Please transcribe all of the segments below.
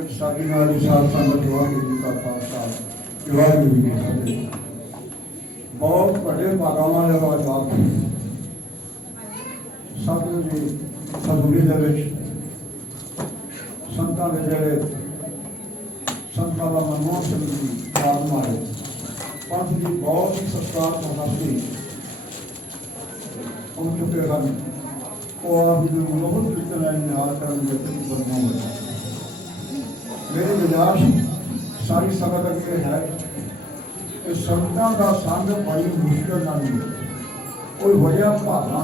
ਵਿੱਚ ਸਾਡੀ ਨਾਲ ਹੀ ਸਾਧ ਸੰਗਤ ਵਾਹਿਗੁਰੂ ਜੀ ਕਾ ਖਾਲਸਾ ਵਾਹਿਗੁਰੂ ਜੀ ਕੀ ਫਤਿਹ। ਬਹੁਤ ਵੱਡੇ ਭਾਗਾਂ ਦਾ ਆਵਾਜ਼ ਸਤਿਗੁਰੂ ਜੀ ਸਤਿਗੁਰੂ ਦੇ ਵਿੱਚ ਸੰਤਾਂ ਦੇ ਜਿਹੜੇ ਸੰਤਾਂ ਦਾ ਮਨਮੋਹਨ ਸਿੰਘ ਜੀ ਆਦਮ ਆਏ ਪੰਥ ਦੀ ਬਹੁਤ ਹੀ ਸਤਿਕਾਰ ਮਹਾਸੀ ਹੋ ਚੁੱਕੇ ਹਨ। ਉਹ ਆਪ ਜੀ ਨੂੰ ਬਹੁਤ ਕਿਤਨਾ ਨਿਹਾਲ ਕਰਨ ਦੇ ਉੱਤੇ ਬਦਨਾਮ ਹੋਇਆ। मेरे विलास सारी संगत अगे है कि संतां का संग बड़ी मुश्किल नाल कोई वजह भावना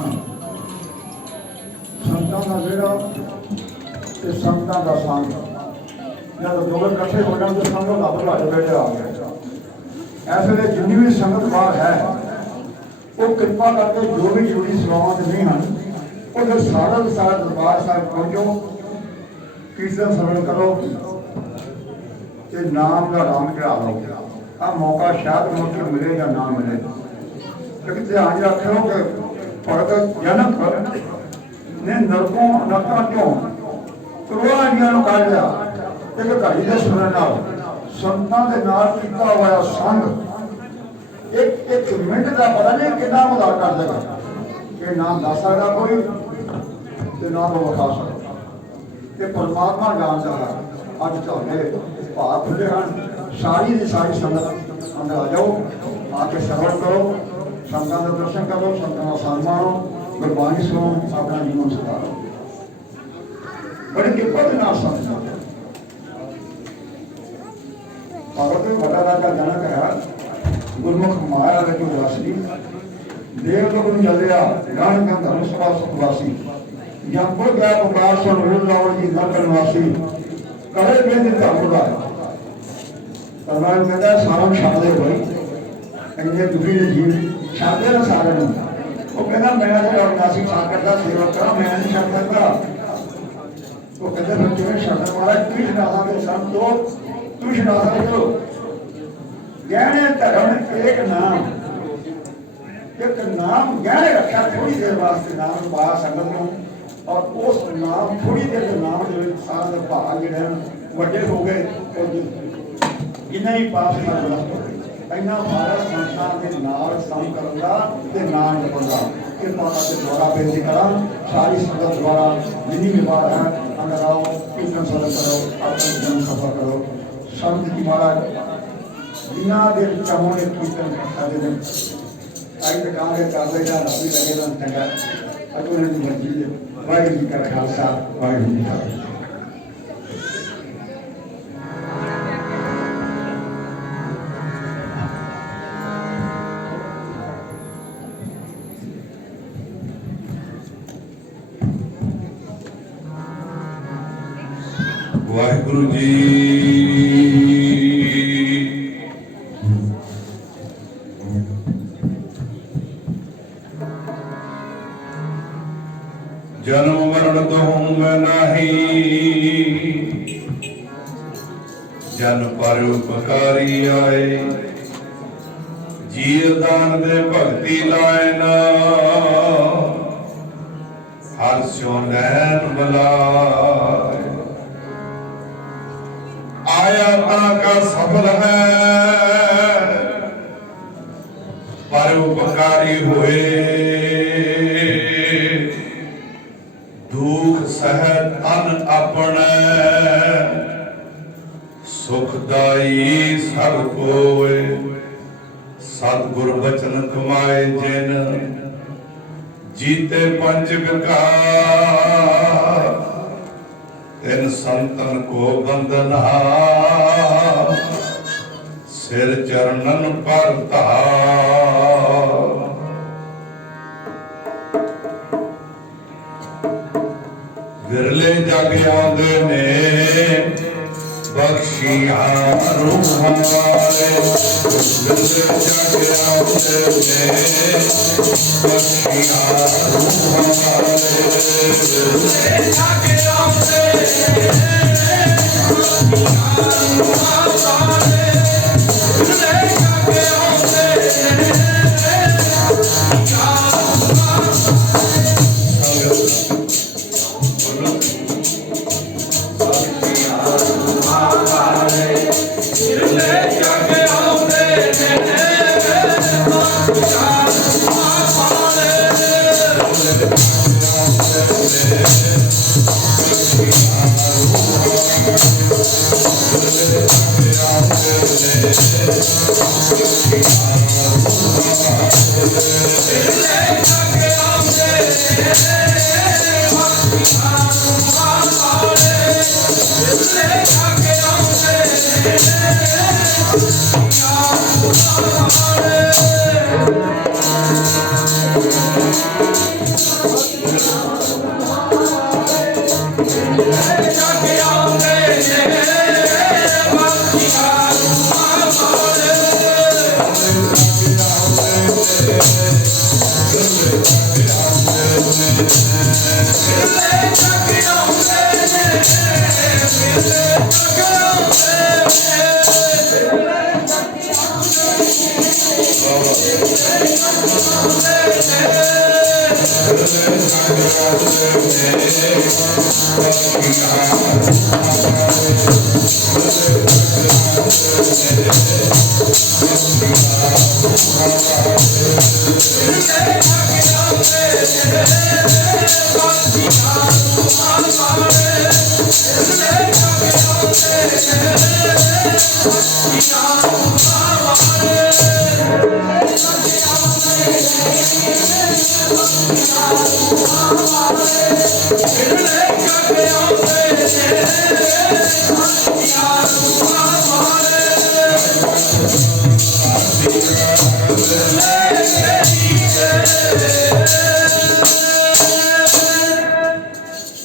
संतां का जोड़ा ते संतां का संग जब दोनों इकट्ठे हो जाए तो संग रब भुलाए बैठे आ गए। ऐसे में जिन्नी भी संगत बाहर है वो कृपा करके जो भी जुड़ी सेवावां नहीं हैं वो फिर सारा दरबार साहब पहुँचो कीर्तन सरल करो ते नाम का नाम चढ़ा लो। आ मौका शायद मुश्किल मिले या ना मिले, लेकिन ध्यान रखो कि भगत जनक ने नरकों नरकों चों करोड़ियां नूं कढ लिया एक घड़ी दे सुनने नाल संतां दे नाल कीता होया संग एक एक मिनट का पता नहीं कितना उधार कर देगा कि ना दस सकदा कोई ते ना वो विखा सकदा। ये परमात्मा जानता है। अज तुहाडे भाव खुले हैं सारी की सारी संगत अंदर आ जाओ आके श्रवण करो संतां का दर्शन करो संतां का सन्मानो गुरबाणी सुनो अपना जीवन सुधारो। बड़ी कृपा के नाल समझो भगत बड़ा राजा जनक है गुरमुख माया रजो वासी देव लोग चलिया ज्ञान का धर्म सभा सुखवासी जब गया पुकार सुन रूल रावण जी नरक निवासी करे बेद धर्म का परमात्मा कहता है सारा छड़ दे भाई इन्ने दुखी ने जीव छड़ दे ना सारे वो कहता मैं जो अविनाशी सागर का सेवक करा मैं नहीं छड़ सकता। वो कहते फिर तुम्हें छड़ मारा तू शनादा के सब तो तू शनादा जो गहने धर्म एक नाम गहने रखा थोड़ी देर वास्ते नाम पा संगत को और उस नाम थोड़ी देर के नाम जो सारा भाग जो वड्डे हो गए जिन्हें ही पास ना बड़ा इन्ना सारा संस्थान के नाल संग करना ते नाम जपना कृपा करके द्वारा बेनती करा सारी संगत द्वारा जिन्नी भी बार है अंदर आओ कीर्तन सदन करो अपना जन्म सफर करो संत की महाराज बिना देर चाहो ने कीर्तन साधे दिन आई तो काम है कर लेगा रबी लगेगा चंगा अतुल ने मर्जी वाहिगुरू जी का खालसा वाहिगुरू जी का फतेह। वाहिगुरु जी जन्म मरण दोहूं मैं नाही जन पर उपकारी आए जीव दान दे भगति लाए ना हर स्यों नैन बुलाए आया का सफल है पर उपकारी हुए दुख सहत अन अपने सुखदाई सब कोय सतगुर बचन कमाए जिन जीते पंच विकार इन संतन को बंदना सिर चरणन पर धार विरले जग आंदे ने बख्शिया रूहारे विरले जग आंदे ने बख्शिया रूहारे विरले जग आंदे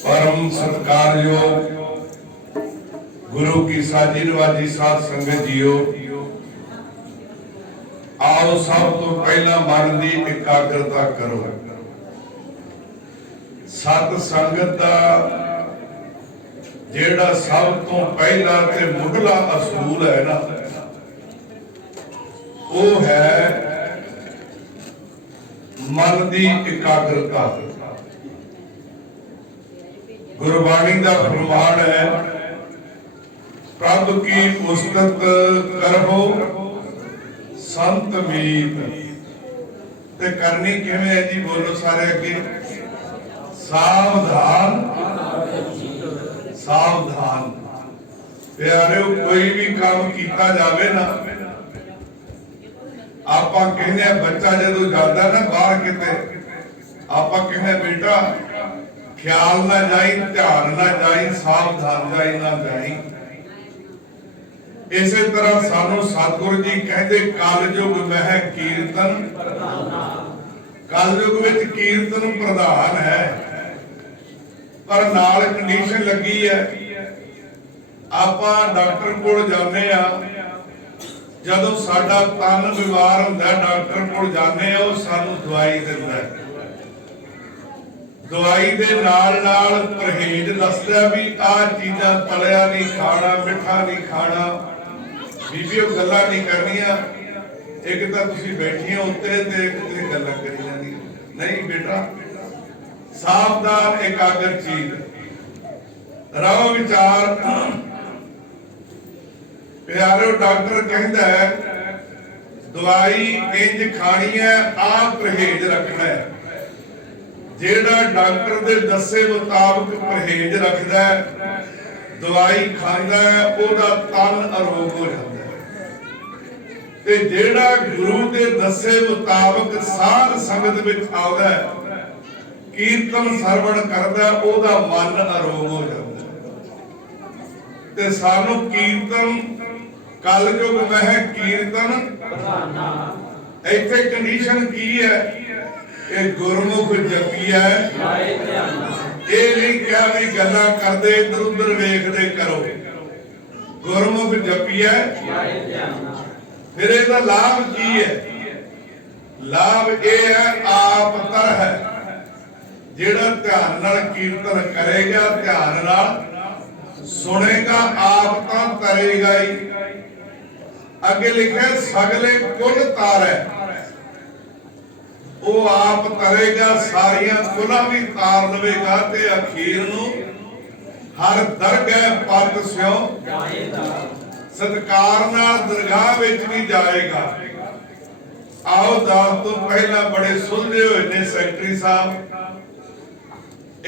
परम सत्कारयोग गुरु की साजी नवाजी साध संगत जीओ, आओ सब तो पहला मन की एकाग्रता करो। सत संगत का जेड़ा सब तो पहला ते मुढ़ला असूल है ना, वो है मन की एकाग्रता। गुरबाणी का फरमान है, प्रभु की उस्तत करहो संत मीत। ते करनी किवें है जी, बोलो सारे अगे। सावधान सावधान। प्यारे कोई भी काम किया जावे ना, आपां कहने बच्चा जदों जाता ना बाहर किते, आपां कहने बेटा ख्याल ना जाई, ध्यान ना जाई, सावधान जाई ना जाई। इसे तरह सानू सतगुरु जी कहते कलयुग में कीर्तन, कलयुग में कीर्तन प्रधान है। पर नाल कंडीशन लगी है, आपां डॉक्टर कोल जाने आ, जदों साडा तन बीमार हुंदा डॉक्टर कोल जाने आ, वो सानू दवाई दिंदा है। दवाई दे नाल नाल परहेज दसदा भी आ चीज़ां तलिया नहीं खाना, मिठा नहीं खाना, बीबीओ गल्लां नहीं करनियां। एक तां तुसीं बैठियां उत्ते ते एक तुसीं गल्लां करी जांदियां। नहीं बेटा, सावधान एकाग्र चीज रहो विचार। प्यारो डॉक्टर कहता है दवाई इंज खानी है, आप परहेज रखना है। जेड़ा डॉक्टर दे दसे मुताबिक परहेज रखदा है, दवाई खांदा है, ओदा तन अरोग हो जाता है। ते जेड़ा गुरु दे दसे मुताबिक साध संगत विच आउंदा है, कीर्तन सरवण करदा है, ओदा मन अरोग हो जाता है। ते सानू कीर्तन कलयुग में कीर्तन प्रधाना। इत्थे कंडीशन की है, गुरमुख जपी है। ये नहीं क्या भी गल्लां करदे इधर उधर वेखदे करो, गुरमुख जपी है। फिर इसका लाभ की है? लाभ ये है आप तर है, जेड़ा ध्यान नाल कीर्तन करेगा, ध्यान नाल सुनेगा, आप तो तरेगा ही। अगे लिखे सगले कुल तारै, वो आप तरेगा, सारिया कुला भी तार लवेगा, ते अखीर नू हर दरगह पत स्यों सत्कार नाल दरगाह विच भी जाएगा। आओ दास तो पहला बड़े सुलझे हुए ने सैकटरी साहब,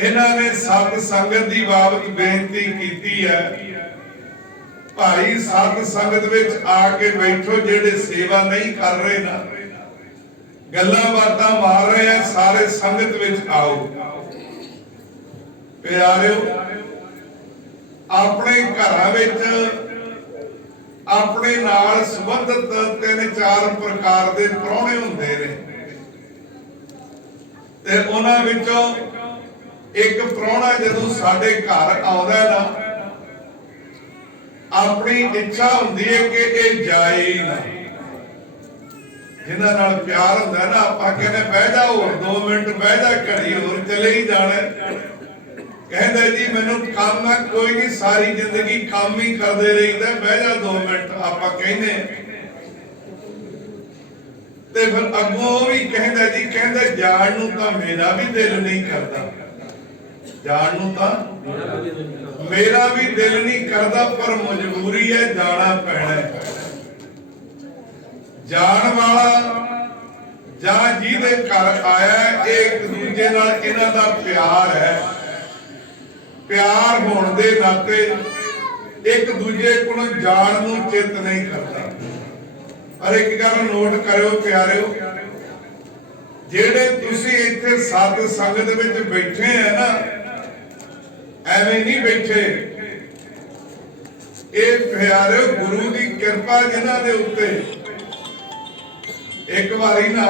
इन्हां ने सत संगत दी बाबत बेनती कीती है। ਭਾਈ ਸਾਧ ਸੰਗਤ ਵਿੱਚ ਆ ਕੇ ਬੈਠੋ, ਜਿਹੜੇ ਸੇਵਾ ਨਹੀਂ ਕਰ ਰਹੇ ਨਾ, ਗੱਲਾਂ ਬਾਤਾਂ ਮਾਰ ਰਹੇ ਆ, ਸਾਰੇ ਸੰਗਤ ਵਿੱਚ ਆਓ। ਪਿਆਰਿਓ, ਆਪਣੇ ਘਰਾਂ ਵਿੱਚ ਆਪਣੇ ਨਾਲ ਸੰਬੰਧਿਤ 3-4 ਪ੍ਰਕਾਰ ਦੇ ਪ੍ਰਾਹੁਣੇ ਹੁੰਦੇ ਨੇ, ਤੇ ਉਹਨਾਂ ਵਿੱਚੋਂ ਇੱਕ ਪ੍ਰਾਹੁਣਾ ਜਦੋਂ ਸਾਡੇ ਘਰ ਆਉਂਦਾ ਨਾ, ਆਪਣੀ ਇੱਛਾ ਹੁੰਦੀ ਹੈ ਕਿ ਇਹ ਜਾਏ ਹੀ ਨਾ। ਜਿਨ੍ਹਾਂ ਨਾਲ ਪਿਆਰ ਹੁੰਦਾ ਨਾ, ਆਪਾਂ ਕਹਿੰਦੇ ਬਹਿ ਜਾ, ਹੋਰ 2 ਮਿੰਟ ਬਹਿ ਜਾ, ਘੜੀ ਹੋਰ ਚਲੇ ਹੀ ਜਾਣਾ। ਕਹਿੰਦਾ ਜੀ ਮੈਨੂੰ ਕੰਮ ਹੈ, ਕੋਈ ਨਹੀਂ, ਸਾਰੀ ਜ਼ਿੰਦਗੀ ਕੰਮ ਹੀ ਕਰਦੇ ਰਹੀਦਾ, ਬਹਿ ਜਾ 2 ਮਿੰਟ, ਆਪਾਂ ਕਹਿੰਦੇ। ਤੇ ਫਿਰ ਅੱਗੋਂ ਉਹ ਵੀ ਕਹਿੰਦਾ ਜੀ, ਕਹਿੰਦਾ ਜਾਣ ਨੂੰ ਤਾਂ ਮੇਰਾ ਵੀ ਦਿਲ ਨਹੀਂ ਕਰਦਾ, ਜਾਣ ਨੂੰ ਤਾਂ ਮੇਰਾ ਵੀ ਦਿਲ ਨਹੀਂ ਕਰਦਾ, ਪਰ ਮਜਬੂਰੀ ਹੈ, ਜਾਣਾ ਪੈਣਾ। ਜਾਣ ਵਾਲਾ ਜਾਂ ਜਿਹਦੇ ਘਰ ਆਇਆ, ਇੱਕ ਦੂਜੇ ਨਾਲ ਇਹਨਾਂ ਦਾ ਪਿਆਰ ਹੈ, ਪਿਆਰ ਹੋਣ ਦੇ ਨਾਤੇ ਇੱਕ ਦੂਜੇ ਕੋਲ ਜਾਣ ਨੂੰ ਚਿੱਤ ਨਹੀਂ ਕਰਦਾ। ਪਰ ਇੱਕ ਗੱਲ ਨੋਟ ਕਰਿਓ ਪਿਆਰਿਓ, ਜਿਹੜੇ ਤੁਸੀਂ ਇੱਥੇ ਸਾਧ ਸੰਗਤ ਵਿੱਚ ਬੈਠੇ ਆ ਨਾ, ਐਵੇਂ ਨਹੀਂ ਬੈਠੇ। ਇਹ ਪਿਆਰਿਓ ਗੁਰੂ ਦੀ ਕਿਰਪਾ ਜਿਨ੍ਹਾਂ ਦੇ ਉੱਤੇ। ਇੱਕ ਵਾਰੀ ਨਾ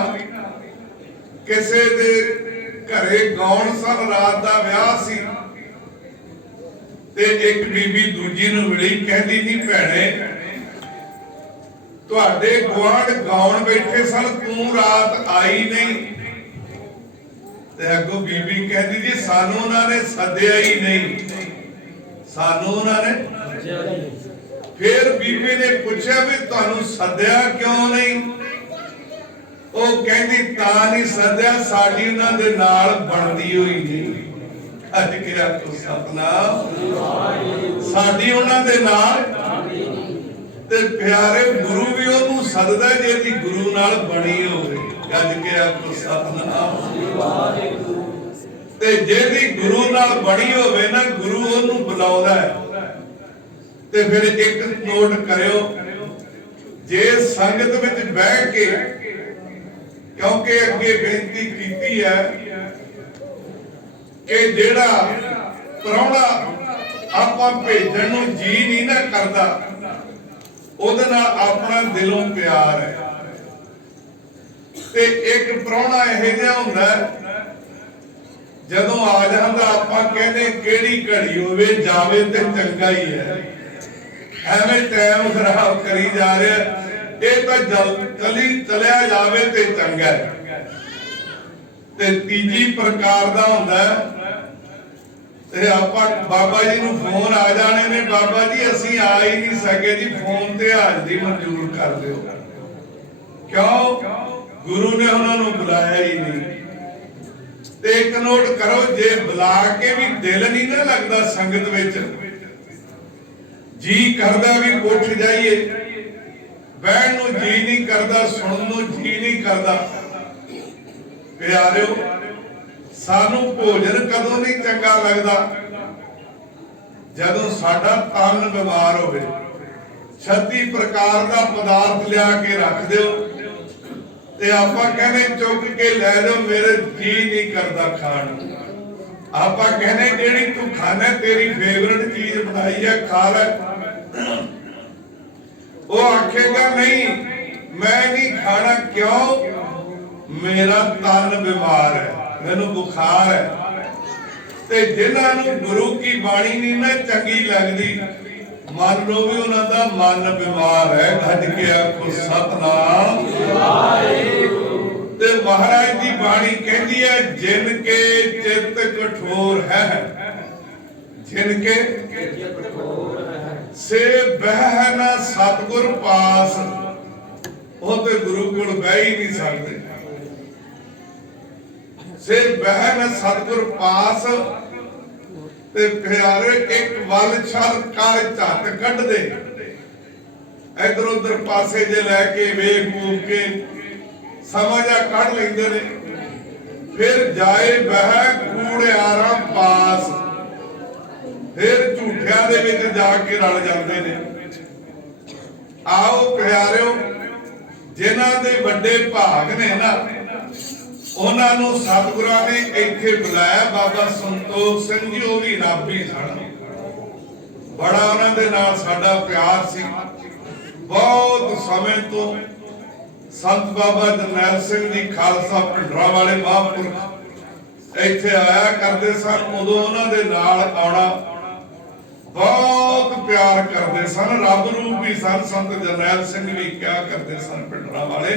ਕਿਸੇ ਦੇ ਘਰੇ ਗਾਉਣ ਸਨ, ਰਾਤ ਦਾ ਵਿਆਹ ਸੀ, ਤੇ ਇੱਕ ਬੀਬੀ ਦੂਜੀ ਨੂੰ ਮਿਲੀ, ਕਹਿੰਦੀ ਨਹੀਂ ਭੈਣੇ, ਤੁਹਾਡੇ ਗੁਆਂਢ ਗਾਉਣ ਬੈਠੇ ਸਨ, ਤੂੰ ਰਾਤ ਆਈ ਨਹੀਂ। ਤੇ ਅੱਗੋਂ ਬੀਬੀ ਕਹਿੰਦੀ ਜੀ ਸਾਨੂੰ ਉਹਨਾਂ ਨੇ ਸੱਦਿਆ ਹੀ ਨਹੀਂ, ਸਾਨੂੰ ਉਹਨਾਂ ਨੇ। ਫਿਰ ਬੀਬੀ ਨੇ ਪੁੱਛਿਆ ਵੀ ਤੁਹਾਨੂੰ ਸੱਦਿਆ ਕਿਉਂ ਨਹੀਂ? ਉਹ ਕਹਿੰਦੀ ਤਾਂ ਨਹੀਂ ਸੱਦਿਆ, ਸਾਡੀ ਉਹਨਾਂ ਦੇ ਨਾਲ ਬਣਦੀ ਹੋਈ ਨਹੀਂ। ਅੱਜ ਕਿਹਾ ਤੂੰ ਸਤਨਾਮ, ਸਾਡੀ ਉਹਨਾਂ ਦੇ ਨਾਲ। ਤੇ ਪਿਆਰੇ ਗੁਰੂ ਵੀ ਉਹਨੂੰ ਸੱਦਦਾ ਜੇ ਦੀ ਗੁਰੂ ਨਾਲ ਬਣੀ ਹੋਵੇ। ਅੱਜ ਕਿਹਾ ਤੂੰ ਸਤਨਾਮ। ਤੇ ਜਿਹਦੀ ਗੁਰੂ ਨਾਲ ਬਣੀ ਹੋਵੇ ਨਾ, ਗੁਰੂ ਉਹਨੂੰ ਬੁਲਾਉਂਦਾ ਹੈ। ਤੇ ਫਿਰ ਇੱਕ ਨੋਟ ਕਰਿਓ, ਜੇ ਸੰਗਤ ਵਿੱਚ ਬਹਿ ਕੇ, ਕਿਉਂਕਿ ਅੱਗੇ ਬੇਨਤੀ ਕੀਤੀ ਹੈ ਕਿ ਜਿਹੜਾ ਪ੍ਰਾਹੁਣਾ ਆਪਾਂ ਭੇਜਣ ਨੂੰ ਜੀ ਨਹੀਂ ਨਾ ਕਰਦਾ, ਉਹਦੇ ਨਾਲ ਆਪਣਾ ਦਿਲੋਂ ਪਿਆਰ ਹੈ। ਤੇ ਇੱਕ ਪ੍ਰਾਹੁਣਾ ਇਹੋ ਜਿਹਾ ਹੁੰਦਾ, ਜਦੋਂ ਆ ਜਾਂਦਾ ਆਪਾਂ ਕਹਿੰਦੇ ਕਿਹੜੀ ਘੜੀ ਹੋਵੇ, ਜਾਵੇ ਤੇ ਚੰਗਾ ਹੀ ਹੈ। ਐਵੇਂ ਟਾਈਮ ਖਰਾਬ ਕਰੀ ਜਾ ਰਿਹਾ, ਇਹ ਤਾਂ ਚਲਿਆ ਜਾਵੇ ਤੇ ਚੰਗਾ ਹੈ। ਤੇ ਤੀਜੀ ਪ੍ਰਕਾਰ ਦਾ ਹੁੰਦਾ, ਤੇ ਆਪਾਂ ਬਾਬਾ ਜੀ ਨੂੰ ਫੋਨ ਆ ਜਾਣੇ ਨੇ, ਬਾਬਾ ਜੀ ਅਸੀਂ ਆ ਹੀ ਨਹੀਂ ਸਕੇ ਜੀ, ਫੋਨ ਤੇ ਹਾਜ਼ਰੀ ਮਨਜ਼ੂਰ ਕਰ ਦਿਓ। ਕਿਉਂ? ਗੁਰੂ ਨੇ ਉਹਨਾਂ ਨੂੰ ਬੁਲਾਇਆ ਹੀ ਨਹੀਂ। ਤੇ ਇੱਕ ਨੋਟ ਕਰੋ, ਜੇ ਬੁਲਾ ਕੇ ਵੀ ਦਿਲ ਨਹੀਂ ਨਾ ਲੱਗਦਾ ਸੰਗਤ ਵਿੱਚ, ਜੀ ਕਰਦਾ ਵੀ ਉੱਠ ਜਾਈਏ, ਬਹਿਣ ਨੂੰ ਜੀ ਨਹੀਂ ਕਰਦਾ, ਸੁਣਨ ਨੂੰ ਜੀ ਨਹੀਂ ਕਰਦਾ। ਪਿਆਰਿਓ, ਸਾਨੂੰ ਭੋਜਨ ਕਦੋਂ ਨਹੀਂ ਚੰਗਾ ਲੱਗਦਾ? ਜਦੋਂ ਸਾਡਾ ਤਨ ਬਿਮਾਰ ਹੋਵੇ। 36 ਪ੍ਰਕਾਰ ਦਾ ਪਦਾਰਥ ਲਿਆ ਕੇ ਰੱਖ ਦਿਓ, ਤੇ ਆਪਾਂ ਕਹਿੰਦੇ ਚੁੱਕ ਕੇ ਲੈ ਜਾਓ, ਮੇਰੇ ਜੀ ਨਹੀਂ ਕਰਦਾ ਖਾਣ ਨੂੰ। ਆਪਾਂ ਕਹਿੰਦੇ ਜਿਹੜੀ ਤੂੰ ਖਾਣਾ, ਤੇਰੀ ਫੇਵਰਟ ਚੀਜ਼ ਬਣਾਈ ਹੈ, ਖਾ ਲੈ। ਉਹ ਆਖੇਗਾ ਨਹੀਂ ਮੈਂ ਨਹੀਂ ਖਾਣਾ। ਕਿਉਂ? ਮੇਰਾ ਤਨ ਬਿਮਾਰ ਹੈ, ਮੈਨੂੰ ਬੁਖਾਰ ਹੈ। ਤੇ ਜਿਨ੍ਹਾਂ ਨੂੰ ਗੁਰੂ ਕੀ ਬਾਣੀ ਨਹੀਂ ਨਾ ਚੰਗੀ ਲੱਗਦੀ, ਮੰਨ ਲਓ ਵੀ ਉਹਨਾਂ ਦਾ ਮਨ ਬਿਮਾਰ ਹੈ। ਗੱਜ ਕੇ ਆਖੋ ਸਤਨਾਮ। ਤੇ ਮਹਾਰਾਜ ਦੀ ਬਾਣੀ ਕਹਿੰਦੀ ਹੈ, ਜਿਨ ਕੇ ਚਿੱਤ ਕਠੋਰ ਹੈ, ਜਿਨ ਕੇ ਸੇ ਬਹਿ ਨਾ ਸਤਿਗੁਰ ਪਾਸ। ਉਹ ਤੇ ਗੁਰੂ ਕੋਲ ਬਹਿ ਹੀ ਨਹੀਂ ਸਕਦੇ। ਸੇ ਬਹਿ ਨਾ ਸਤਿਗੁਰ ਪਾਸ। ਤੇ ਪਿਆਰੇ, ਇੱਕ ਵੱਲ ਛਲ ਕਰ ਝੱਟ ਕੱਢ ਦੇ, ਇਧਰ ਉਧਰ ਪਾਸੇ ਜੇ ਲੈ ਕੇ ਵੇਖ ਮੂਕ ਕੇ ਸਮਾਂ ਕੱਢ ਲੈਂਦੇ ਨੇ। ਫਿਰ ਜਾਏ ਬਹਿ ਕੂੜਿਆਰਾਂ ਪਾਸ। ਫਿਰ ਝੂਠ ਭੁੱਖਿਆਂ ਦੇ ਵਿੱਚ ਜਾ ਕੇ ਰਲ ਜਾਂਦੇ ਨੇ। ਆਓ ਪਿਆਰਿਓ, ਜਿਨ੍ਹਾਂ ਦੇ ਵੱਡੇ ਭਾਗ ਨੇ ਨਾ, ਉਹਨਾਂ ਨੂੰ ਸਤਿਗੁਰਾਂ ਨੇ ਇੱਥੇ ਬੁਲਾਇਆ। ਬਾਬਾ ਸੰਤੋਖ ਸਿੰਘ ਜੀ ਉਹ ਵੀ ਰਾਬੀ ਸਨ, ਬੜਾ ਉਹਨਾਂ ਦੇ ਨਾਲ ਸਾਡਾ ਪਿਆਰ ਸੀ। ਬਹੁਤ ਸਮੇਂ ਤੋਂ ਸੰਤ ਬਾਬਾ ਜਰਨੈਲ ਸਿੰਘ ਜੀ ਖਾਲਸਾ ਭਿੰਡਰਾਂ ਵਾਲੇ ਮਹਾਂਪੁਰਖ ਇੱਥੇ ਆਇਆ ਕਰਦੇ ਸਨ। ਉਦੋਂ ਉਹਨਾਂ ਦੇ ਨਾਲ ਆਉਣਾ ਬਹੁਤ ਪਿਆਰ ਕਰਦੇ ਸਨ। ਰੱਬ ਰੂਪੀ ਸਨ ਸੰਤ ਜਰਨੈਲ ਸਿੰਘ ਵੀ ਕਿਹਾ ਕਰਦੇ ਸਨ ਭਿੰਡਰਾਂ ਵਾਲੇ,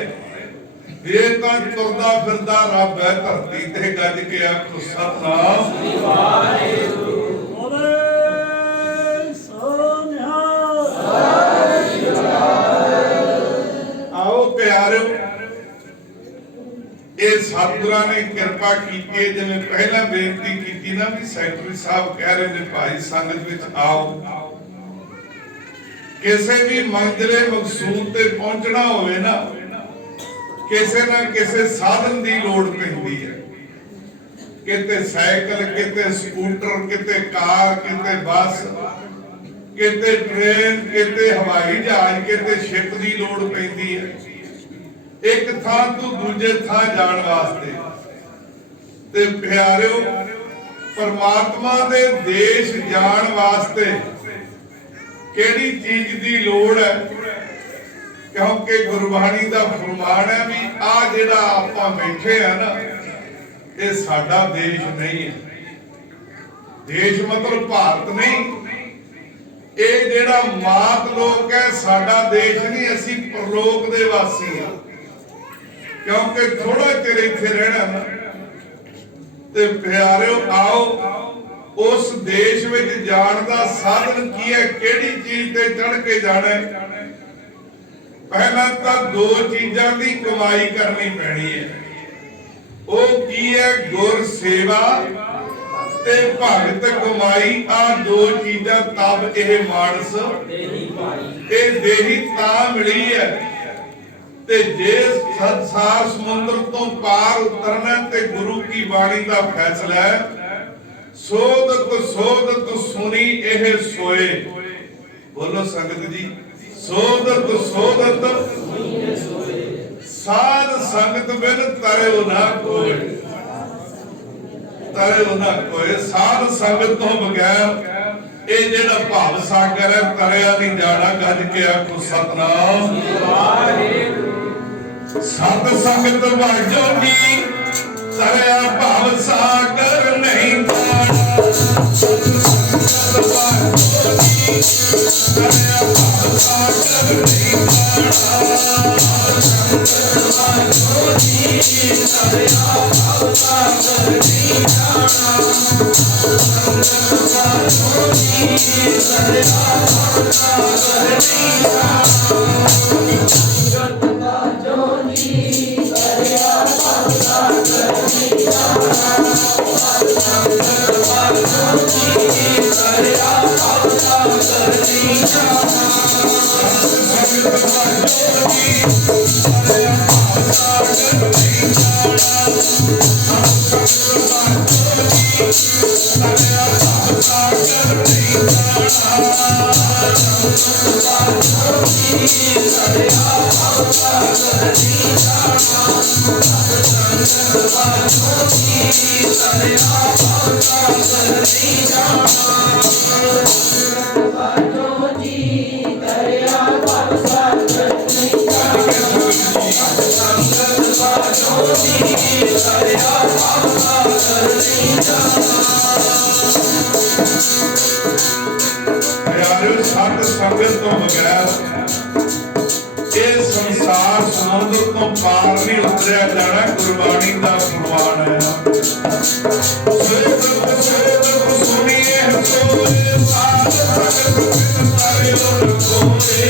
ਇਹ ਤਾਂ ਤੁਰਦਾ ਫਿਰਦਾ ਰੱਬ ਹੈ, ਧਰਤੀ ਤੇ ਗੱਜ ਕੇ ਆਖੋ ਸਤਿਨਾਮ ਵਾਹਿਗੁਰੂ। ਆਓ ਪਿਆਰਿਓ, ਇਹ ਸਤਿਗੁਰਾਂ ਨੇ ਕਿਰਪਾ ਕੀਤੀ। ਜਿਵੇਂ ਪਹਿਲਾਂ ਬੇਨਤੀ ਕੀਤੀ ਨਾ ਵੀ ਸੈਕਟਰੀ ਸਾਹਿਬ ਕਹਿ ਰਹੇ ਨੇ ਭਾਈ ਸੰਗਤ ਵਿੱਚ ਆਓ। ਕਿਸੇ ਵੀ ਮੰਜ਼ਿਲੇ ਮਕਸੂਦ ਤੇ ਪਹੁੰਚਣਾ ਹੋਵੇ ਨਾ, ਕਿਸੇ ਨਾ ਕਿਸੇ ਸਾਧਨ ਦੀ ਲੋੜ ਪੈਂਦੀ ਹੈ। ਕਿਤੇ ਸਾਈਕਲ, ਕਿਤੇ ਸਕੂਟਰ, ਕਿਤੇ ਕਾਰ, ਕਿਤੇ ਬੱਸ, ਕਿਤੇ ਟ੍ਰੇਨ, ਕਿਤੇ ਹਵਾਈ ਜਹਾਜ਼, ਕਿਤੇ ਸ਼ਿਪ ਦੀ ਲੋੜ ਪੈਂਦੀ ਹੈ ਇੱਕ ਥਾਂ ਤੋਂ ਦੂਜੇ ਥਾਂ ਜਾਣ ਵਾਸਤੇ। ਤੇ ਪਿਆਰਿਓ, ਪਰਮਾਤਮਾ ਦੇ ਦੇਸ਼ ਜਾਣ ਵਾਸਤੇ ਕਿਹੜੀ ਚੀਜ਼ ਦੀ ਲੋੜ ਹੈ? ਕਿਉਂਕਿ ਗੁਰਬਾਣੀ ਦਾ ਫਰਮਾਨ ਹੈ ਵੀ ਆ ਜਿਹੜਾ ਆਪਾਂ ਬੈਠੇ ਆ ਨਾ, ਇਹ ਸਾਡਾ ਦੇਸ਼ ਨਹੀਂ ਹੈ। ਦੇਸ਼ ਮਤਲਬ ਭਾਰਤ ਨਹੀਂ, ਇਹ ਜਿਹੜਾ ਮਾਤ ਲੋਕ ਹੈ ਸਾਡਾ ਦੇਸ਼ ਨਹੀਂ, ਅਸੀਂ ਪਰਲੋਕ ਦੇ ਵਾਸੀ ਹਾਂ। ਕਿਉਂਕਿ ਥੋੜਾ ਚਿਰ ਇੱਥੇ ਰਹਿਣਾ ਨਾ। ਤੇ ਪਿਆਰਿਓ, ਆਓ ਉਸ ਦੇਸ਼ ਵਿੱਚ ਜਾਣ ਦਾ ਸਾਧਨ ਕੀ ਹੈ? ਕਿਹੜੀ ਚੀਜ਼ ਤੇ ਚੜ੍ਹ ਕੇ ਜਾਣਾ ਹੈ? ਪਹਿਲਾਂ ਤਾਂ ਦੋ ਚੀਜ਼ਾਂ ਦੀ ਕਮਾਈ ਕਰਨੀ ਪੈਣੀ ਹੈ। ਉਹ ਕੀ ਹੈ? ਗੁਰ ਸੇਵਾ ਤੇ ਭਗਤ ਕਮਾਈ। ਆ ਦੋ ਚੀਜ਼ਾਂ ਤਬ ਇਹ ਮਾਨਸ ਇਹ ਦੇਹੀ ਤਾਂ ਮਿਲੀ ਹੈ। ਤੇ ਜੇ ਸੰਸਾਰ ਸਮੁੰਦਰ ਤੋਂ ਪਾਰ ਉਤਰਨਾ ਤੇ ਗੁਰੂ ਕੀ ਬਾਣੀ ਦਾ ਫੈਸਲਾ ਹੈ, ਸੋਧਤ ਸੋਧਤ ਸੁਣੀ ਇਹ ਸੋਏ। ਬੋਲੋ ਸੰਗਤ ਜੀ, ਸੋਧਤ ਸੋਧਤ ਸਾਧ ਸੰਗਤ ਬਿਨ ਤਰਿਓ ਨਾ ਕੋਇ। ਤਰਿਓ ਨਾ ਕੋਇ, ਸਾਧ ਸੰਗਤ ਤੋਂ ਬਗੈਰ ਇਹ ਜਿਹੜਾ ਭਾਵ ਸਾਗਰ ਹੈ ਤਰਿਆ ਨਹੀਂ ਜਾਣਾ। ਗੱਜ ਕੇ ਆਖੋ ਸਤਿਨਾਮ ਵਾਹਿਗੁਰੂ। ਸਤ ਸੰਗਤ ਵਾਜੋ ਨੀ ਤਰਿਆ ਭਾਵ ਸਾਗਰ ਨਹੀਂ ਜਾਣਾ। ਸਤ ਸੰਗਤ ਵਾਜੋ ਨੀ ਤਰਿਆ ਭਾਵ ਸਾਗਰ ਨਹੀਂ ਜਾਣਾ। ਸਤ ਸੰਗਤ ਵਾਜੋ ਨੀ ਤਰਿਆ ਭਾਵ ਸਾਗਰ ਨਹੀਂ ਜਾਣਾ। ਸਤ ਸੰਗਤ ਵਾਜੋ ਨੀ ਤਰਿਆ ਭਾਵ ਸਾਗਰ ਨਹੀਂ ਜਾਣਾ। ਸਤ ਸੰਗਤ ਤੋਂ ਬਗੈਰ ਇਹ ਸੰਸਾਰ ਸਮੁੰਦਰ ਤੋਂ ਪਾਰ ਨਹੀਂ ਉਤਰਿਆ ਜਾਣਾ। ਗੁਰਬਾਣੀ ਦਾ ਫਰਮਾਨ ਹੈ, ਸੁਣੀਏ ਸੋਏ ਸਾਧ ਸੰਗਤ ਬਿਨ ਤਰਿਓ ਕੋਏ।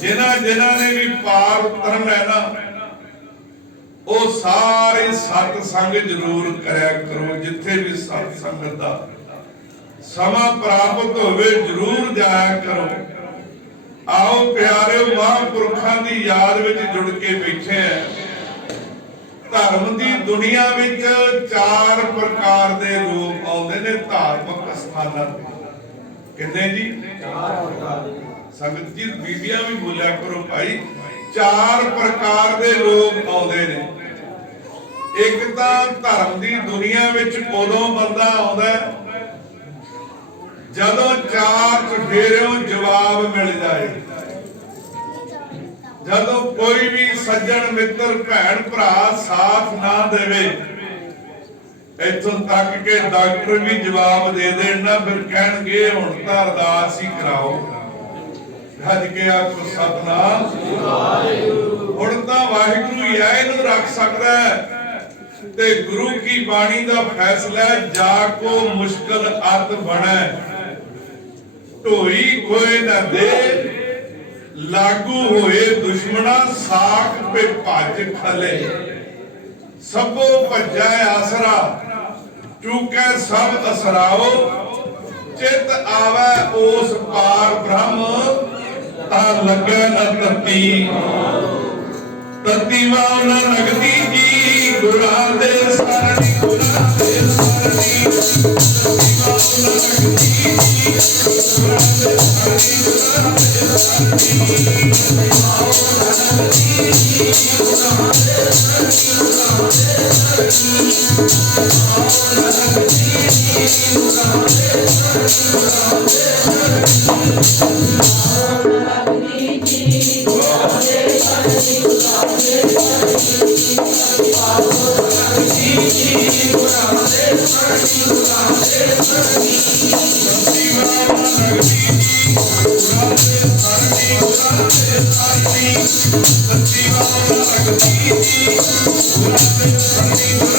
ਜਿਨ੍ਹਾਂ ਨੇ ਵੀ ਪਾਰ ਉਤਰਨਾ ਹੈ ਨਾ, ਉਹ ਸਾਰੇ ਸਤ ਸੰਗ ਜ਼ਰੂਰ ਕਰਿਆ ਕਰੋ। ਜਿੱਥੇ ਵੀ ਸਤ ਸੰਗਤ ਦਾ ਸਮਾਂ ਪ੍ਰਾਪਤ ਹੋਵੇ ਜ਼ਰੂਰ ਜਾਇਆ ਕਰੋ। ਆਓ ਪਿਆਰਿਓ, ਮਹਾਂਪੁਰਖਾਂ ਦੀ ਯਾਦ ਵਿੱਚ ਜੁੜ ਕੇ ਬੈਠੇ ਆ। ਧਰਮ ਦੀ ਦੁਨੀਆ ਵਿੱਚ 4 ਪ੍ਰਕਾਰ ਦੇ ਲੋਕ ਆਉਂਦੇ ਨੇ ਧਾਰਮਿਕ ਸਥਾਨਾਂ ਤੇ। ਕਿੰਨੇ ਜੀ? 4 ਪ੍ਰਕਾਰ। ਸੰਗਤ ਜੀ ਬੀਬੀਆਂ ਵੀ ਬੋਲਿਆ ਕਰੋ ਭਾਈ, 4 ਪ੍ਰਕਾਰ ਦੇ ਲੋਕ ਆਉਂਦੇ ਨੇ। ਇੱਕ ਤਾਂ ਧਰਮ ਦੀ ਦੁਨੀਆ ਵਿੱਚ ਉਦੋਂ ਬੰਦਾ ਆਉਂਦਾ ਜਦੋਂ 4 ਚੁਫੇਰਿਓਂ ਜਵਾਬ ਮਿਲ ਜਾਏ, ਜਦੋਂ ਕੋਈ ਵੀ ਸੱਜਣ ਮਿੱਤਰ ਭੈਣ ਭਰਾ ਸਾਥ ਨਾ ਦੇਵੇ, ਇੱਥੋਂ ਤੱਕ ਕਿ ਡਾਕਟਰ ਵੀ ਜਵਾਬ ਦੇ ਦੇਣ ਨਾ, ਫਿਰ ਕਹਿਣਗੇ ਹੁਣ ਤਾਂ ਅਰਦਾਸ ਹੀ ਕਰਾਓ। ਰੱਜ ਕੇ ਆਖੋ ਸਤਿਨਾਮ। ਹੁਣ ਤਾਂ ਵਾਹਿਗੁਰੂ ਹੀ ਆ ਇਹਨੂੰ ਰੱਖ ਸਕਦਾ ਹੈ। ਤੇ ਗੁਰੂ ਕੀ ਬਾਣੀ ਦਾ ਫੈਸਲਾ ਜਾ ਕੋ ਮੁਸ਼ਕਲ ਅਤ ਬਣੈ, ਢੋਈ ਕੋਈ ਨਾ ਦੇ, ਲਾਗੂ ਹੋਏ ਦੁਸ਼ਮਣਾ ਸਾਖ ਪੇ ਭੱਜ ਖਲੇ। ਸਭੋ ਭੱਜੈ ਆਸਰਾ, ਚੂਕੈ ਸਭ ਅਸਰਾਓ, ਚਿਤ ਆਵੈ ਉਸ ਪਾਰ ਬ੍ਰਹਮ, ਤਾਂ ਲੱਗੈ ਨ ਤਤੀ। ਤਤੀ ਵਾਉ ਨ ਲਗਦੀ ਜੀ, ਗੁਰਾਂ ਦੇ ਸਰਣੀ, ਗੁਰਾਂ ਦੇ ਸਰਣੀ। ਤਤੀ ਵਾਉ ਨ ਲਗਦੀ ਜੀ, ਗੁਰਾਂ ਦੇ ਸਰਣੀ, ਗੁਰਾਂ ਦੇ ਸਰਣੀ। ਤਤੀ ਵਾਉ ਨ ਲਗਦੀ ਜੀ, ਗੁਰਾਂ ਦੇ ਸਰਣੀ, ਗੁਰਾਂ ਦੇ ਸਰਣੀ। ਤਤੀ ਵਾਉ ਨ ਲਗਦੀ ਜੀ, ਗੁਰਾਂ ਦੇ ਸਰਣੀ, ਗੁਰਾਂ ਦੇ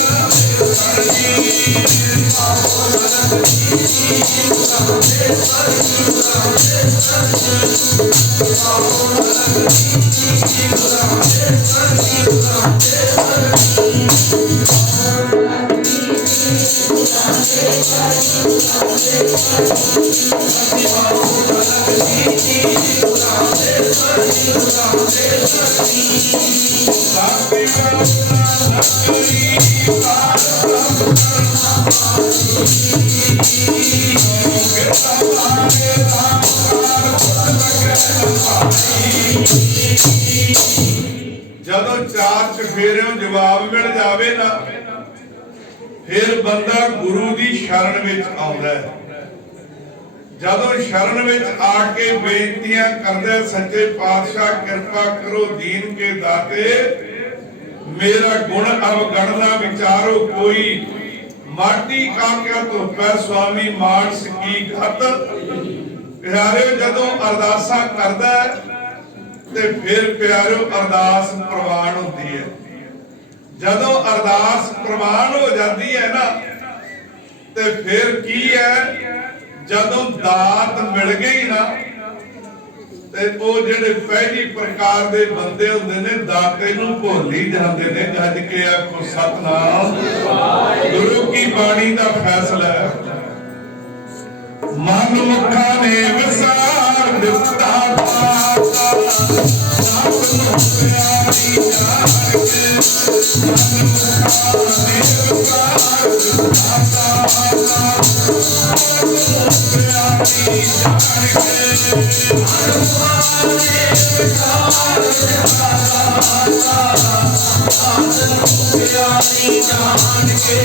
ਜਦੋਂ 4 ਚੁਫੇਰਿਓਂ ਜਵਾਬ ਮਿਲ ਜਾਵੇ ਨਾ, ਫਿਰ ਬੰਦਾ ਗੁਰੂ ਦੀ ਸ਼ਰਨ ਵਿੱਚ ਆਉਂਦਾ ਹੈ। ਜਦੋਂ ਸ਼ਰਨ ਵਿੱਚ ਆ ਕੇ ਬੇਨਤੀਆਂ ਕਰਦਾ, ਸੱਚੇ ਪਾਤਸ਼ਾਹ ਕਿਰਪਾ ਕਰੋ ਦੀਨ ਕੇ ਦਾਤੇ, ਮੇਰਾ ਗੁਣ ਅਵਗਣਨਾ ਵਿਚਾਰੋ ਕੋਈ, ਮਾਟੀ ਕਾਕਿਆ ਧੋਪੈ ਸੁਆਮੀ ਮਾਨਸ ਕੀ ਘਤ। ਪਿਆਰਿਓ ਜਦੋਂ ਅਰਦਾਸਾਂ ਕਰਦਾ ਤੇ ਫਿਰ ਪਿਆਰਿਓ ਅਰਦਾਸ ਪ੍ਰਵਾਨ ਹੁੰਦੀ ਹੈ। ਜਦੋਂ ਅਰਦਾਸ ਪ੍ਰਵਾਨ ਹੋ ਜਾਂਦੀ ਹੈ ਨਾ, ਤੇ ਫਿਰ ਕੀ ਹੈ, ਜਦੋਂ ਦਾਤ ਮਿਲ ਗਈ ਨਾ, ਤੇ ਉਹ ਜਿਹੜੇ ਪਹਿਲੀ ਪ੍ਰਕਾਰ ਦੇ ਬੰਦੇ ਹੁੰਦੇ ਨੇ, ਦਾਤੇ ਨੂੰ ਭੁੱਲ ਹੀ ਜਾਂਦੇ ਨੇ। ਗੱਜ ਕੇ ਆਖੋ ਸਤਿਨਾਮ। ਗੁਰੂ ਕੀ ਬਾਣੀ ਦਾ ਫੈਸਲਾ ਹੈ, ਮਨ ਮੁਖਾਂ ਨੇ ਵਿਸਾਰ ਦਿੱਤਾ ਦਾਤਾ, ਸਭ ਨੂੰ ਪਿਆਰੀ ਜਾਣ ਕੇ। ਮਨ ਮੁਖਾਂ ਨੇ ਵਿਸਾਰ ਦਿੱਤਾ ਦਾਤਾ, ਸਭ ਨੂੰ ਪਿਆਰੀ ਜਾਣ ਕੇ। ਮਨ ਮੁਖਾਂ ਨੇ ਵਿਸਾਰ ਦਿੱਤਾ ਦਾਤਾ, ਸਭ ਨੂੰ ਪਿਆਰੀ ਜਾਣ ਕੇ।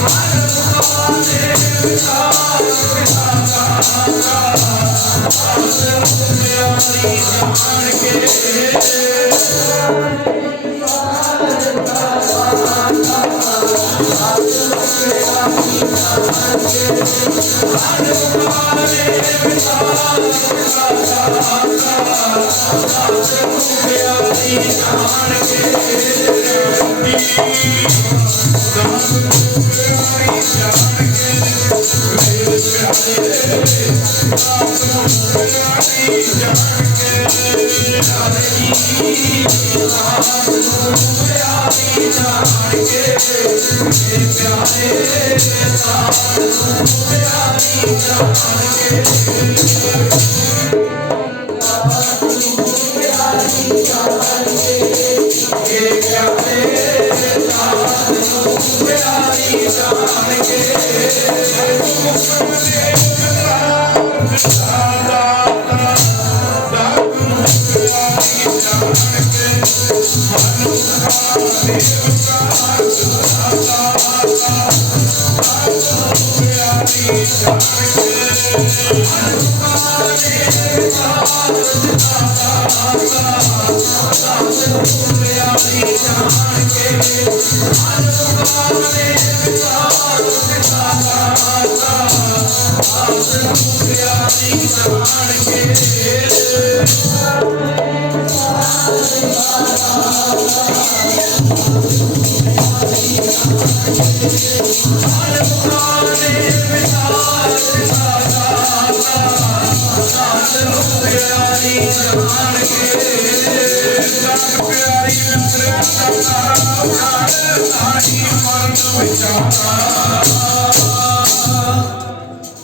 ਮਨ ਮੁਖਾਂ ਨੇ ਵਿਸਾਰ ਦਿੱਤਾ ਦਾਤਾ, ਸਭ ਨੂੰ ਪਿਆਰੀ ਜਾਣ ਕੇ।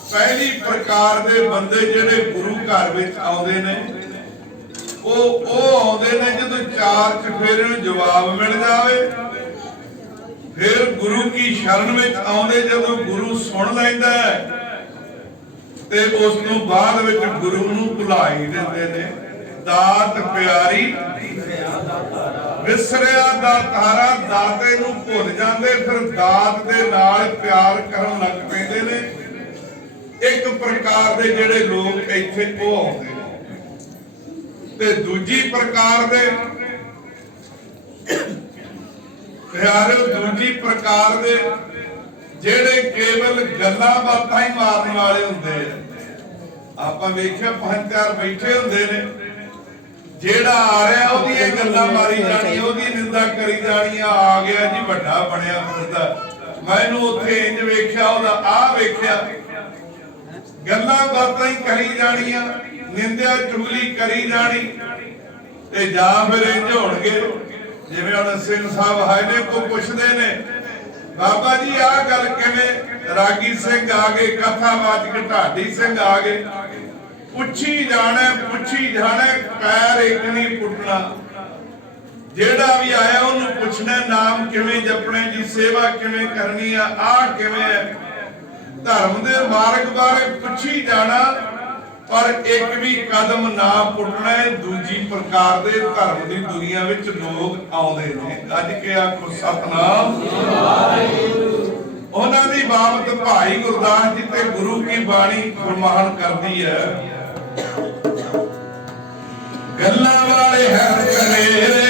पहली प्रकार के बंदे जिहड़े गुरु घर विच आउंदे ने ਉਹ ਆਉਂਦੇ ਨੇ ਜਦੋਂ ਚਾਰ ਚਫੇਰੇ ਨੂੰ ਜਵਾਬ ਮਿਲ ਜਾਵੇ, ਫਿਰ ਗੁਰੂ ਕੀ ਸ਼ਰਨ ਵਿੱਚ ਆਉਂਦੇ ਜਦੋਂ ਗੁਰੂ ਸੁਣ ਲੈਂਦਾ ਤੇ ਉਸ ਤੋਂ ਬਾਅਦ ਵਿੱਚ ਗੁਰੂ ਨੂੰ ਭੁਲਾਈ ਦਿੰਦੇ ਨੇ। ਦਾਤ ਪਿਆਰੀ ਵਿਸਰਿਆ ਦਾ ਤਾਰਾ, ਦਾਤੇ ਨੂੰ ਭੁੱਲ ਜਾਂਦੇ, ਫਿਰ ਦਾਤ ਦੇ ਨਾਲ ਪਿਆਰ ਕਰਨ ਲੱਗ ਪੈਂਦੇ ਨੇ। ਇੱਕ ਪ੍ਰਕਾਰ ਦੇ ਜਿਹੜੇ ਲੋਕ ਇੱਥੇ ਉਹ ਆਉਂਦੇ ਨੇ ਤੇ ਦੂਜੀ ਪ੍ਰਕਾਰ ਦੇ ਪਿਆਰਿਓ, ਦੂਜੀ ਪ੍ਰਕਾਰ ਦੇ ਜਿਹੜੇ ਕੇਵਲ ਗੱਲਾਂ ਬਾਤਾਂ ਹੀ ਮਾਰਨ ਵਾਲੇ ਹੁੰਦੇ ਆ। ਆਪਾਂ ਵੇਖਿਆ ਪੰਜ ਚਾਰ ਬੈਠੇ ਹੁੰਦੇ ਨੇ, ਜਿਹੜਾ ਆ ਰਿਹਾ ਉਹਦੀਆਂ ਗੱਲਾਂ ਮਾਰੀ ਜਾਣੀ, ਉਹਦੀ ਨਿੰਦਾ ਕਰੀ ਜਾਣੀ, ਆ ਗਿਆ ਜੀ ਵੱਡਾ ਬਣਿਆ ਫਿਰਦਾ, ਮੈਨੂੰ ਉੱਥੇ ਇੰਜ ਵੇਖਿਆ, ਉਹਦਾ ਆਹ ਵੇਖਿਆ, ਗੱਲਾਂ ਬਾਤਾਂ ਹੀ ਕਰੀ ਜਾਣੀਆਂ, ਨਿੰਦਿਆ ਚੁਗਲੀ ਕਰੀ ਜਾਣੀ। ਤੇ ਜਾਂ ਫਿਰ ਇੰਜ ਹੋਣਗੇ ਜਿਵੇਂ ਹੁਣ ਸਿੰਘ ਸਾਹਿਬ ਹਾਏ ਨੇ ਕੋ ਪੁੱਛਦੇ ਨੇ, ਬਾਬਾ ਜੀ ਆਹ ਗੱਲ ਕਿਵੇਂ, ਰਾਗੀ ਸਿੰਘ ਆ ਗਏ, ਕਥਾਵਾਚਕ ਢਾਡੀ ਸਿੰਘ ਆ ਗਏ, ਪੁੱਛੀ ਜਾਣਾ ਪੈਰ ਇੱਕ ਨਹੀਂ ਪੁੱਟਣਾ। ਜਿਹੜਾ ਵੀ ਆਇਆ ਉਹਨੂੰ ਪੁੱਛਣਾ ਨਾਮ ਕਿਵੇਂ ਜਪਣੇ ਜੀ, ਸੇਵਾ ਕਿਵੇਂ ਕਰਨੀ ਆ, ਆਹ ਕਿਵੇਂ ਹੈ, ਧਰਮ ਦੇ ਮਾਰਗ ਬਾਰੇ ਪੁੱਛੀ ਜਾਣਾ, ਪਰ ਇੱਕ ਵੀ ਕਦਮ ਨਾ ਪੁੱਟਣਾ। ਦੂਜੀ ਪ੍ਰਕਾਰ ਦੇ ਧਰਮ ਦੀ ਦੁਨੀਆ ਵਿੱਚ ਲੋਕ ਆਉਂਦੇ ਨੇ। ਅੱਜ ਕੇ ਆਖੋ ਸਤਨਾਮ। ਉਹਨਾਂ ਦੀ ਬਾਬਤ ਭਾਈ ਗੁਰਦਾਸ ਜੀ ਤੇ ਗੁਰੂ ਕੀ ਬਾਣੀ ਫਰਮਾਨ ਕਰਦੀ ਹੈ, ਗੱਲਾਂ ਵਾਲੇ ਹੈ ਕਨੇਰੇ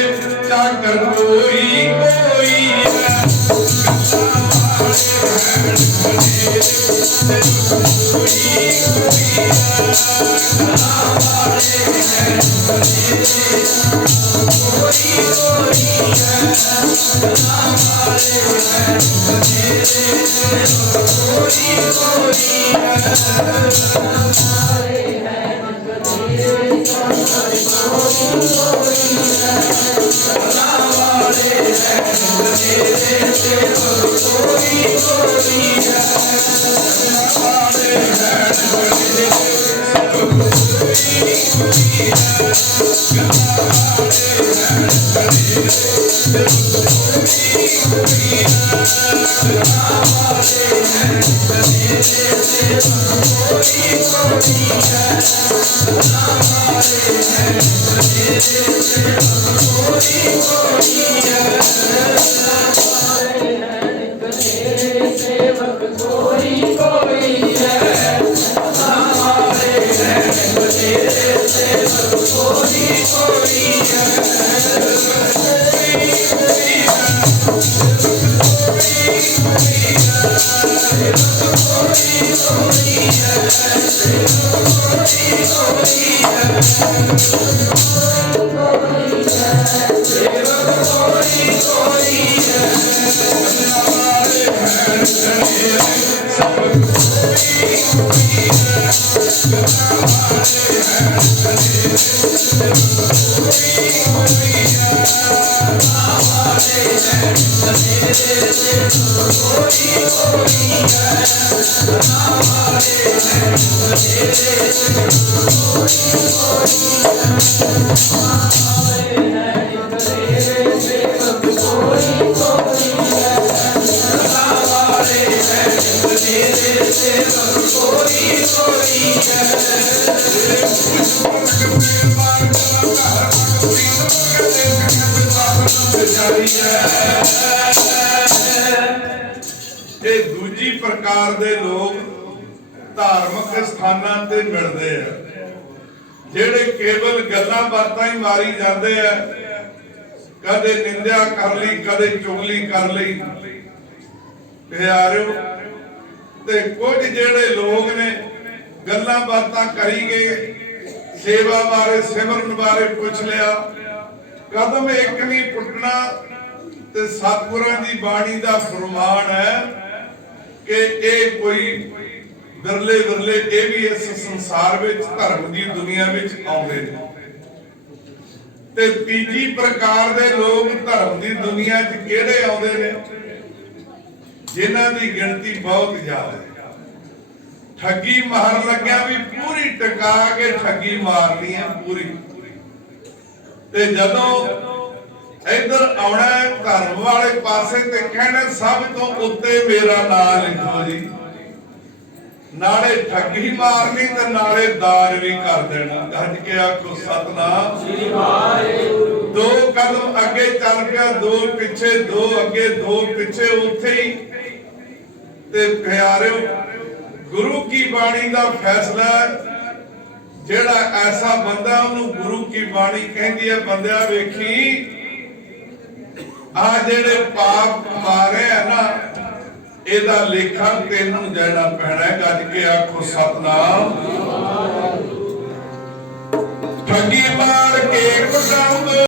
ਚਾਕਰ ਕੋਈ ਕੋਈ ਹੈ, ਗੱਲਾਂ ਵਾਲੇ ਹੈ ਕਨੇਰੇ ਕੋਈ ਕੋਈ ਹੈ, ਗੱਲਾਂ ਵਾਲੇ ਹੈ ਕਨੇਰੇ ਕੋਈ ਕੋਈ ਹੈ, ਗੱਲਾਂ ਵਾਲੇ ਹੈ ਕਨੇਰੇ ਕੋਈ ਕੋਈ ਇਹ ਦੂਜੀ ਪ੍ਰਕਾਰ ਦੇ ਲੋਕ ਧਾਰਮਿਕ ਸਥਾਨਾਂ ਤੇ ਮਿਲਦੇ ਆ, ਜਿਹੜੇ ਕੇਵਲ ਗੱਲਾਂ ਬਾਤਾਂ ਹੀ ਮਾਰੀ ਜਾਂਦੇ ਆ, ਕਦੇ ਨਿੰਦਿਆ ਕਰ ਲਈ, ਕਦੇ ਚੁਗਲੀ ਕਰ ਲਈ। ਪਿਆਰਿਓ, ਤੇ ਕੁਝ ਜਿਹੜੇ ਲੋਕ ਨੇ ਗੱਲਾਂ ਬਾਤਾਂ ਕਰੀ ਗਏ, ਸੇਵਾ ਬਾਰੇ ਸਿਮਰਨ ਬਾਰੇ ਪੁੱਛ ਲਿਆ, ਕਦਮ ਇੱਕ ਨਹੀਂ ਪੁੱਟਣਾ। ਤੇ ਸਤਿਗੁਰਾਂ ਦੀ ਬਾਣੀ ਦਾ ਫਰਮਾਨ ਹੈ ਕਿ ਇਹ ਕੋਈ ਵਿਰਲੇ ਵਿਰਲੇ ਇਹ ਵੀ ਇਸ ਸੰਸਾਰ ਵਿੱਚ ਧਰਮ ਦੀ ਦੁਨੀਆ ਵਿੱਚ ਆਉਂਦੇ ਨੇ। ਤੇ ਤੀਜੀ ਪ੍ਰਕਾਰ ਦੇ ਲੋਕ ਧਰਮ ਦੀ ਦੁਨੀਆ 'ਚ ਕਿਹੜੇ ਆਉਂਦੇ ਨੇ? ਜਿਨ੍ਹਾਂ ਦੀ ਗਿਣਤੀ ਬਹੁਤ ਜ਼ਿਆਦਾ ਹੈ। ਠੱਗੀ ਮਾਰਨ ਲੱਗਿਆ ਵੀ ਪੂਰੀ ਟਿਕਾ ਕੇ ਠੱਗੀ ਮਾਰਨੀ ਹੈ ਪੂਰੀ। ਤੇ ਜਦੋਂ ਇੱਧਰ ਆਉਣਾ ਧਰਮ ਵਾਲੇ ਪਾਸੇ ਤੇ ਕਹਿਣਾ ਸਭ ਤੋਂ ਉੱਤੇ ਮੇਰਾ ਨਾਮ ਲਿਖੋ ਜੀ। ਨਾਲੇ ਠੱਗੀ ਮਾਰਨੀ ਤੇ ਨਾਲੇ ਦਾਨ ਵੀ ਕਰ ਦੇਣਾ। ਗੱਜ ਕੇ ਆਖੋ ਸਤਨਾਮ ਸ੍ਰੀ ਵਾਹਿਗੁਰੂ। ਦੋ ਕਦਮ ਅੱਗੇ ਚੱਲ ਪਿਆ, ਦੋ ਪਿੱਛੇ, ਦੋ ਅੱਗੇ, ਦੋ ਪਿੱਛੇ, ਉੱਥੇ ਹੀ। ਤੇ ਪਿਆਰਿਓ, ਗੁਰੂ ਕੀ ਬਾਣੀ ਦਾ ਫੈਸਲਾ, ਜਿਹੜਾ ਐਸਾ ਬੰਦਾ ਉਹਨੂੰ ਗੁਰੂ ਕੀ ਬਾਣੀ ਕਹਿੰਦੀ ਹੈ, ਬੰਦਿਆ ਵੇਖੀ ਆ ਜਿਹੜੇ ਪਾਪ ਮਾਰੇ ਆ ਨਾ, ਇਹਦਾ ਲੇਖਾ ਤੈਨੂੰ ਦੇਣਾ ਪੈਣਾ। ਗੱਜ ਕੇ ਆਖੋ ਸਤਨਾਮ। ਠੱਗੀ ਮਾਰ ਕੇ ਕਟਾਉਂਦੇ